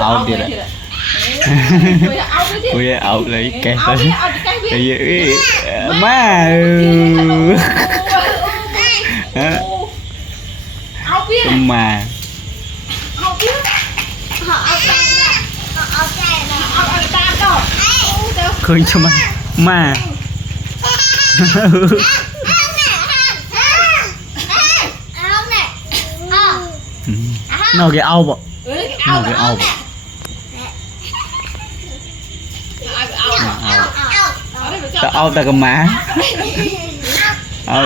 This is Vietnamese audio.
áo đi đấy, ui áo lấy cái gì má mà khơi cho mà nó cái áo bộ nó cái áo ta áo ta cầm má áo